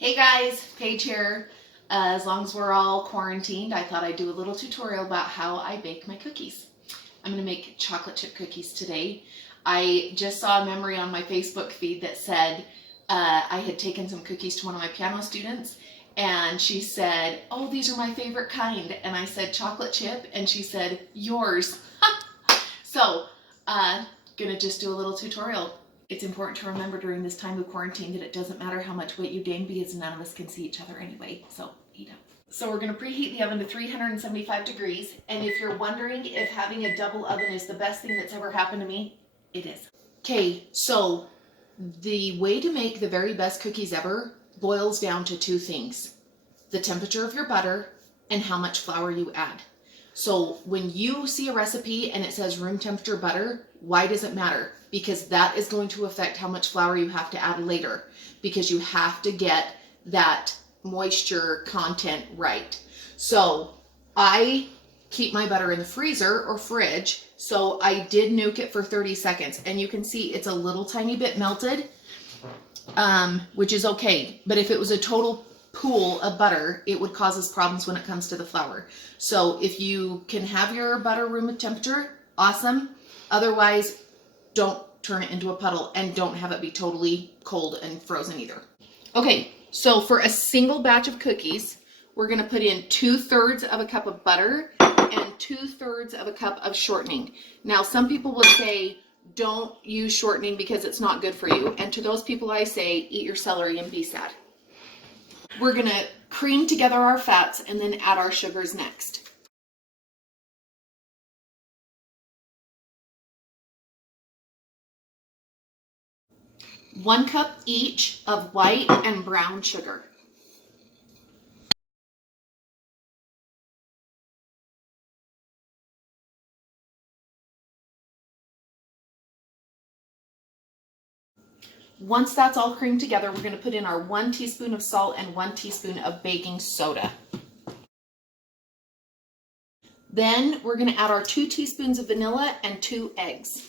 Hey guys, Paige here. As long as we're all quarantined, I thought I'd do a little tutorial about how I bake my cookies. I'm going to make chocolate chip cookies today. I just saw a memory on my Facebook feed that said I had taken some cookies to one of my piano students, and she said, "Oh, these are my favorite kind." And I said, "Chocolate chip," and she said, "Yours." So, gonna just do a little tutorial. It's important to remember during this time of quarantine that it doesn't matter how much weight you gain because none of us can see each other anyway, so eat up. So we're going to preheat the oven to 375 degrees, and if you're wondering if having a double oven is the best thing that's ever happened to me, it is. Okay, so the way to make the very best cookies ever boils down to two things: the temperature of your butter and how much flour you add. So when you see a recipe and it says room temperature butter, why does it matter? Because that is going to affect how much flour you have to add later, because you have to get that moisture content right. So I keep my butter in the freezer or fridge, so I did nuke it for 30 seconds, and you can see it's a little tiny bit melted, which is okay. But if it was a total pool of butter, it would cause us problems when it comes to the flour. So if you can have your butter room temperature, awesome. Otherwise, don't turn it into a puddle, and don't have it be totally cold and frozen either. Okay, so for a single batch of cookies, we're going to put in 2/3 of a cup of butter and 2/3 of a cup of shortening. Now, some people will say, don't use shortening because it's not good for you. And to those people, I say, eat your celery and be sad. We're going to cream together our fats and then add our sugars next. One cup each of white and brown sugar. Once that's all creamed together, we're going to put in our 1 teaspoon of salt and 1 teaspoon of baking soda. Then we're going to add our 2 teaspoons of vanilla and 2 eggs.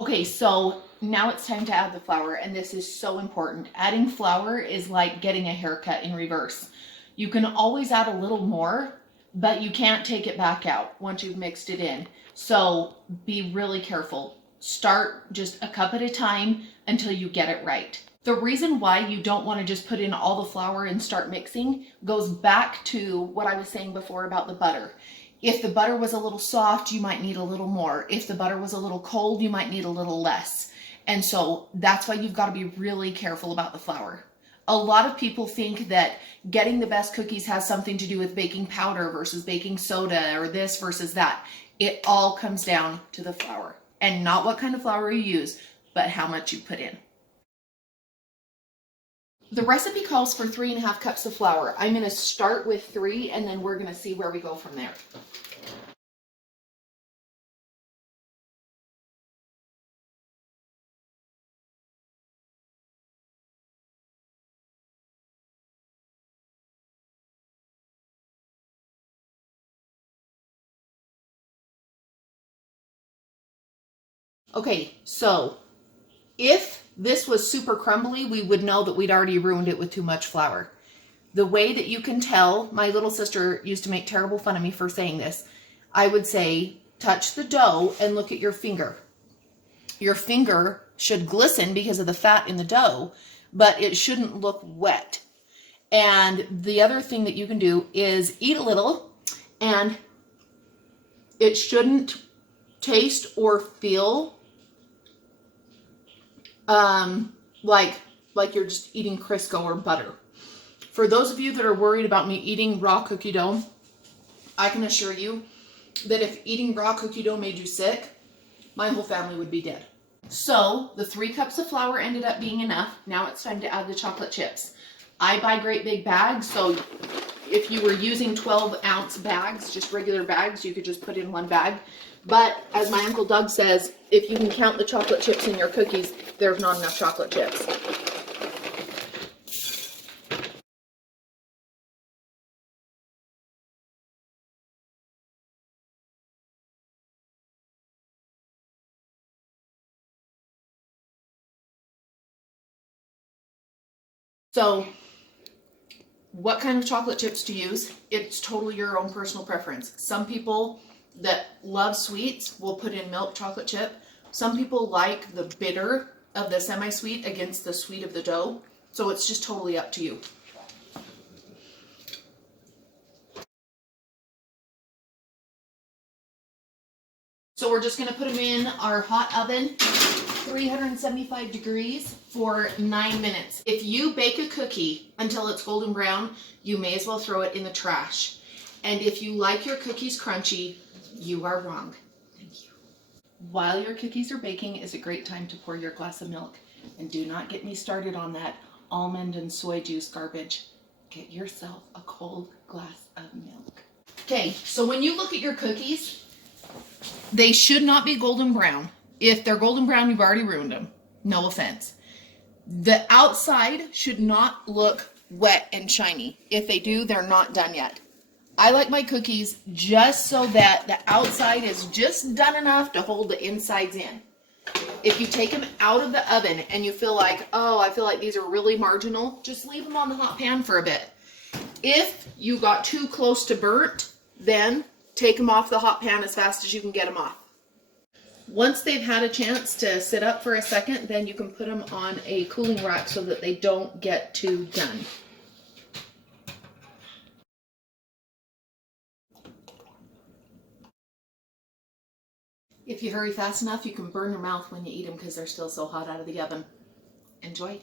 Okay, so now it's time to add the flour, and this is so important. Adding flour is like getting a haircut in reverse. You can always add a little more, but you can't take it back out once you've mixed it in. So be really careful. Start just a cup at a time until you get it right. The reason why you don't want to just put in all the flour and start mixing goes back to what I was saying before about the butter. If the butter was a little soft, you might need a little more. If the butter was a little cold, you might need a little less. And so that's why you've got to be really careful about the flour. A lot of people think that getting the best cookies has something to do with baking powder versus baking soda or this versus that. It all comes down to the flour, and not what kind of flour you use, but how much you put in. The recipe calls for 3.5 cups of flour. I'm going to start with 3, and then we're going to see where we go from there. Okay, so if this was super crumbly, we would know that we'd already ruined it with too much flour. The way that you can tell, my little sister used to make terrible fun of me for saying this. I would say, touch the dough and look at your finger. Your finger should glisten because of the fat in the dough, but it shouldn't look wet. And the other thing that you can do is eat a little, and it shouldn't taste or feel like you're just eating Crisco or butter. For those of you that are worried about me eating raw cookie dough, I can assure you that if eating raw cookie dough made you sick, my whole family would be dead. So the 3 cups of flour ended up being enough. Now it's time to add the chocolate chips. I buy great big bags, so if you were using 12-ounce bags, just regular bags, you could just put in 1 bag. But as my Uncle Doug says, if you can count the chocolate chips in your cookies, there's not enough chocolate chips. So what kind of chocolate chips to use? It's totally your own personal preference. Some people that love sweets will put in milk chocolate chip. Some people like the bitter of the semi-sweet against the sweet of the dough. So it's just totally up to you. So we're just gonna put them in our hot oven, 375 degrees for 9 minutes. If you bake a cookie until it's golden brown, you may as well throw it in the trash. And if you like your cookies crunchy, you are wrong. Thank you. While your cookies are baking is a great time to pour your glass of milk. And do not get me started on that almond and soy juice garbage. Get yourself a cold glass of milk. Okay, so when you look at your cookies, they should not be golden brown. If they're golden brown, you've already ruined them. No offense. The outside should not look wet and shiny. If they do, they're not done yet. I like my cookies just so that the outside is just done enough to hold the insides in. If you take them out of the oven and you feel like, oh, I feel like these are really marginal, just leave them on the hot pan for a bit. If you got too close to burnt, then take them off the hot pan as fast as you can get them off. Once they've had a chance to sit up for a second, then you can put them on a cooling rack so that they don't get too done. If you hurry fast enough, you can burn your mouth when you eat them because they're still so hot out of the oven. Enjoy.